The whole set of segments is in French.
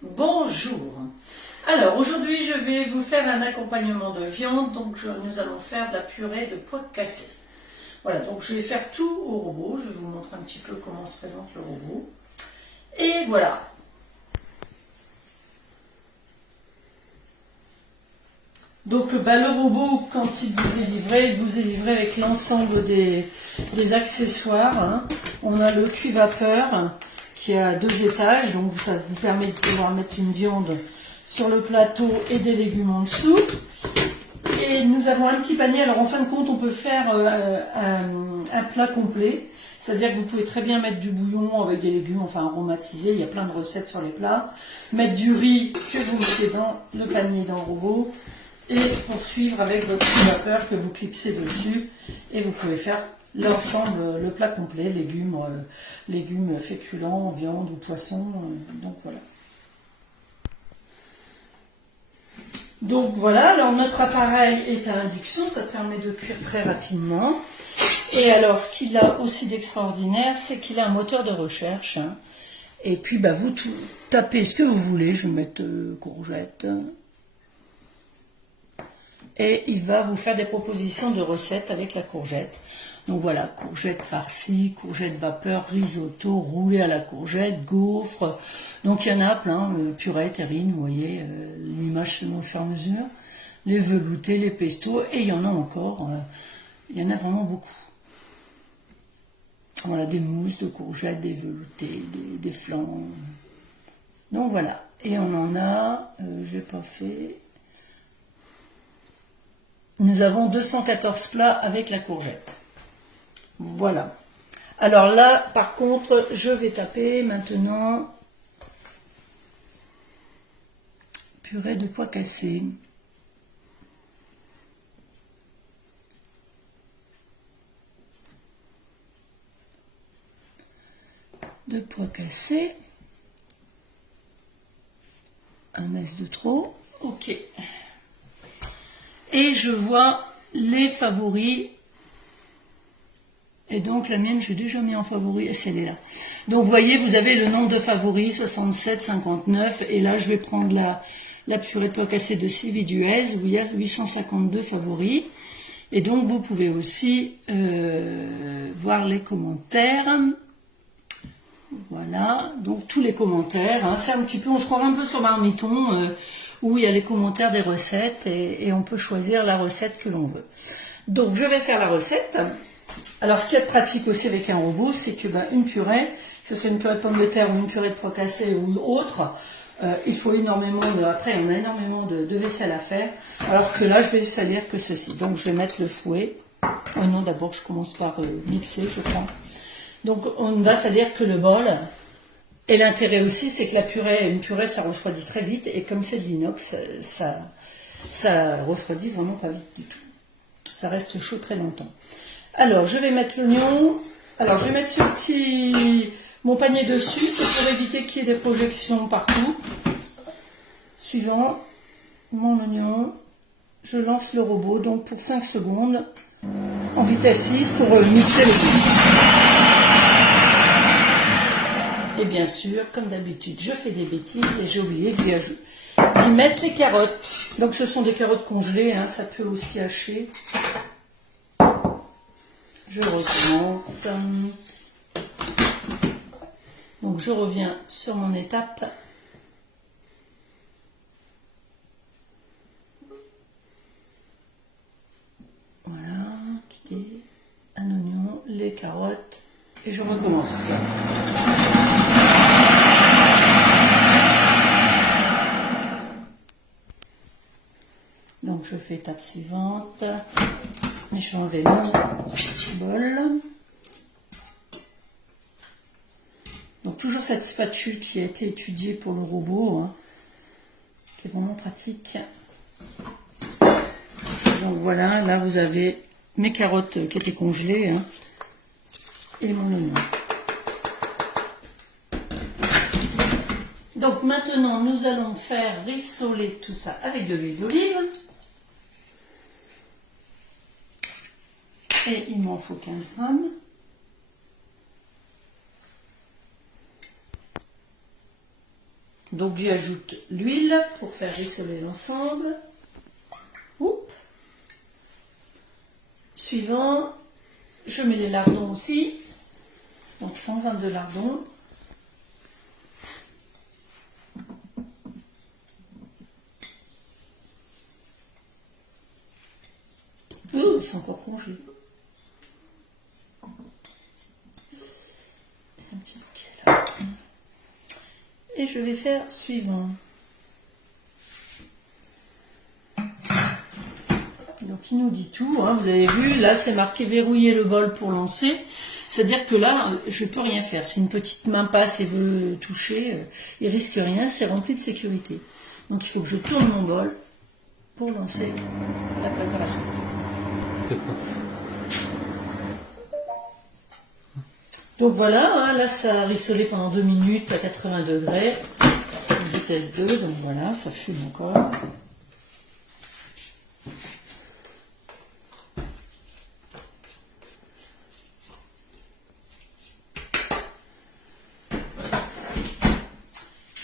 Bonjour. Alors aujourd'hui je vais vous faire un accompagnement de viande, donc nous allons faire de la purée de pois cassés. Voilà, donc je vais faire tout au robot, je vais vous montrer un petit peu comment se présente le robot. Et voilà. Donc le robot, quand il vous est livré avec l'ensemble des accessoires. Hein. On a le cuit vapeur qui a 2 étages, donc ça vous permet de pouvoir mettre une viande sur le plateau et des légumes en dessous. Et nous avons un petit panier, alors en fin de compte on peut faire un plat complet, c'est-à-dire que vous pouvez très bien mettre du bouillon avec des légumes, enfin aromatisés, il y a plein de recettes sur les plats, mettre du riz que vous mettez dans le panier dans le robot, et poursuivre avec votre vapeur que vous clipsez dessus, et vous pouvez faire l'ensemble, le plat complet, légumes féculents, viande ou poisson, donc voilà. Donc voilà, alors notre appareil est à induction, ça permet de cuire très rapidement. Et alors ce qu'il a aussi d'extraordinaire, c'est qu'il a un moteur de recherche. Hein. Et puis vous tapez ce que vous voulez, je vais mettre courgettes. Et il va vous faire des propositions de recettes avec la courgette. Donc voilà, courgette farcie, courgette vapeur, risotto, roulé à la courgette, gaufres. Donc il y en a plein, purée, terrine, vous voyez, l'image selon au fur et à mesure. Les veloutés, les pestos, et il y en a encore, il y en a vraiment beaucoup. Voilà, des mousses de courgettes, des veloutés, des flancs. Donc voilà, et on en a, j'ai pas fait... Nous avons 214 plats avec la courgette. Voilà. Alors là, par contre, je vais taper maintenant purée de pois cassés. De pois cassés. Un S de trop. Ok. Et je vois les favoris. Et donc la mienne, j'ai déjà mis en favori, et celle-là. Donc vous voyez, vous avez le nombre de favoris, 67, 59, et là je vais prendre la purée de pois cassés de Sylvie Duez, où il y a 852 favoris. Et donc vous pouvez aussi voir les commentaires. Voilà, donc tous les commentaires. Hein, c'est un petit peu, on se croit un peu sur Marmiton, où il y a les commentaires des recettes, et on peut choisir la recette que l'on veut. Donc je vais faire la recette. Alors, ce qui est pratique aussi avec un robot, c'est que une purée, que ce soit une purée de pommes de terre ou une purée de pois cassés ou autre, il faut énormément après on a énormément de vaisselle à faire, alors que là, je vais salir que ceci. Donc, je vais mettre le fouet. Oh non, d'abord, je commence par mixer, je crois. Donc, on ne va salir que le bol. Et l'intérêt aussi, c'est que une purée, ça refroidit très vite, et comme c'est de l'inox, ça refroidit vraiment pas vite du tout. Ça reste chaud très longtemps. Alors, je vais mettre l'oignon. Alors, je vais mettre mon panier dessus, c'est pour éviter qu'il y ait des projections partout. Suivant mon oignon, je lance le robot, donc pour 5 secondes, en vitesse 6 pour mixer le tout. Et bien sûr, comme d'habitude, je fais des bêtises et j'ai oublié d'y mettre les carottes. Donc, ce sont des carottes congelées, hein, ça peut aussi hacher. Je recommence. Donc je reviens sur mon étape. Voilà, quitter un oignon, les carottes, et je recommence. Donc je fais étape suivante. Et je vais enlever mon bol. Donc toujours cette spatule qui a été étudiée pour le robot, hein, qui est vraiment pratique. Donc voilà, là vous avez mes carottes qui étaient congelées, hein, et mon oignon. Donc maintenant nous allons faire rissoler tout ça avec de l'huile d'olive. Et il m'en faut 15 grammes. Donc j'y ajoute l'huile pour faire rissoler l'ensemble. Suivant, je mets les lardons aussi. Donc 122 lardons. Ouh, ils sont encore congelés. Un petit bouquet là. Et je vais faire suivant. Donc il nous dit tout, hein, vous avez vu, là c'est marqué verrouiller le bol pour lancer. C'est-à-dire que là, je ne peux rien faire. Si une petite main passe et veut toucher, il risque rien, c'est rempli de sécurité. Donc il faut que je tourne mon bol pour lancer la préparation. Donc voilà, hein, là ça a rissolé pendant 2 minutes à 80 degrés, vitesse 2, donc voilà, ça fume encore.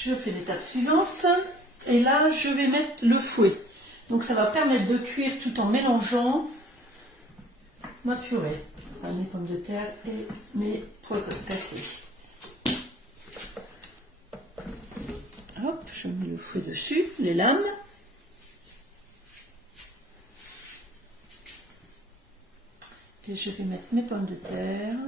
Je fais l'étape suivante, et là je vais mettre le fouet. Donc ça va permettre de cuire tout en mélangeant ma purée, enfin, mes pommes de terre et mes pois cassés. Hop, je mets le fouet dessus, les lames. Et je vais mettre mes pommes de terre.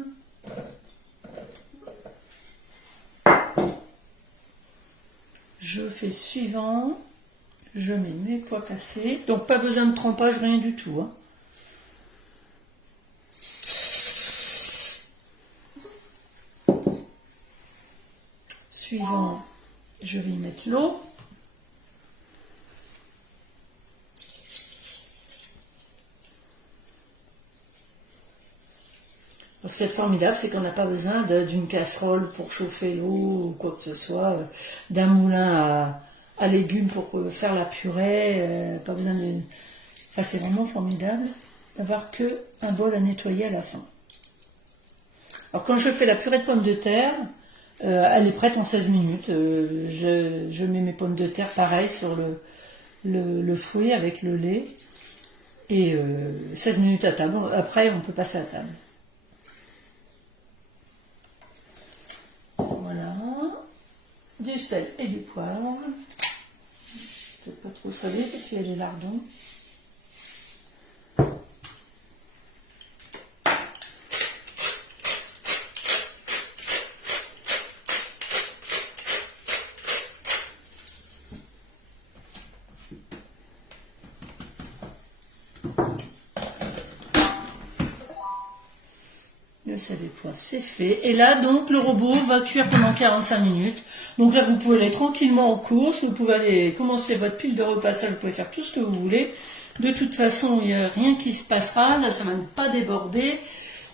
Je fais suivant, je mets mes pois cassés, donc pas besoin de trempage, rien du tout. Hein. Suivant, je vais y mettre l'eau. Ce qui est formidable, c'est qu'on n'a pas besoin d'une casserole pour chauffer l'eau ou quoi que ce soit, d'un moulin à légumes pour faire la purée, pas besoin de... Enfin, c'est vraiment formidable d'avoir que un bol à nettoyer à la fin. Alors quand je fais la purée de pommes de terre, elle est prête en 16 minutes. Je mets mes pommes de terre pareil sur le fouet avec le lait et 16 minutes à table. Après, on peut passer à table. Voilà, du sel et du poivre. Peut-être pas trop salé parce qu'il y a des lardons. Le sel et poivre, c'est fait. Et là, donc, le robot va cuire pendant 45 minutes. Donc là, vous pouvez aller tranquillement en course. Vous pouvez aller commencer votre pile de repassage. Vous pouvez faire tout ce que vous voulez. De toute façon, il n'y a rien qui se passera. Là, ça ne va pas déborder.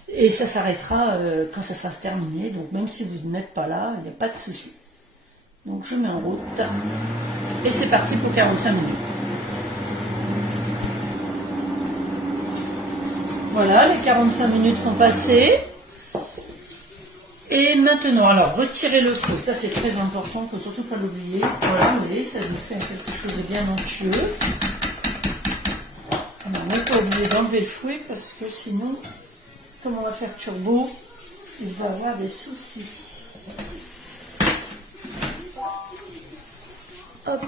Et ça s'arrêtera quand ça sera terminé. Donc, même si vous n'êtes pas là, il n'y a pas de souci. Donc, je mets en route. Et c'est parti pour 45 minutes. Voilà, les 45 minutes sont passées. Et maintenant, alors, retirez le feu. Ça, c'est très important, il ne faut surtout pas l'oublier. Voilà, vous voyez, ça vous fait quelque chose de bien onctueux. Alors, ne pas oublier d'enlever le fouet, parce que sinon, comme on va faire turbo, il va y avoir des soucis. Hop.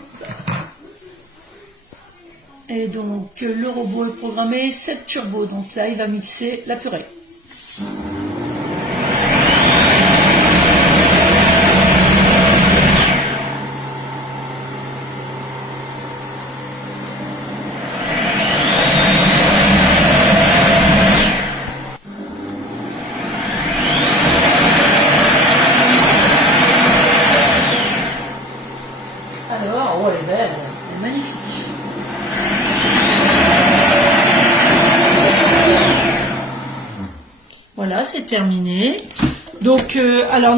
Et donc, le robot est programmé 7 turbo. Donc là, il va mixer la purée. Alors, oh, elle est belle, elle est magnifique. Voilà, c'est terminé. Donc, alors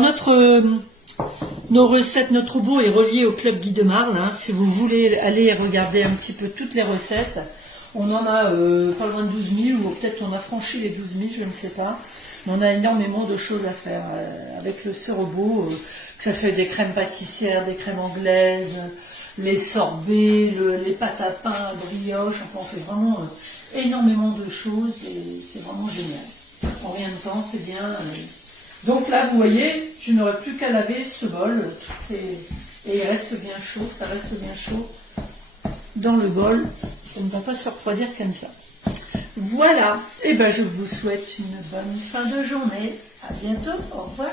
nos recettes, notre robot est relié au Club Guy de Marle. Hein. Si vous voulez aller regarder un petit peu toutes les recettes, on en a pas loin de 12 000, ou peut-être on a franchi les 12 000, je ne sais pas. Mais on a énormément de choses à faire avec ce robot. que ce soit des crèmes pâtissières, des crèmes anglaises, les sorbets, les pâtes à pain, brioche, enfin on fait vraiment énormément de choses et c'est vraiment génial. En rien de temps, c'est bien. Donc là, vous voyez, je n'aurai plus qu'à laver ce bol. Et il reste bien chaud, ça reste bien chaud dans le bol. Ça ne va pas se refroidir comme ça. Voilà, et ben je vous souhaite une bonne fin de journée. À bientôt, au revoir.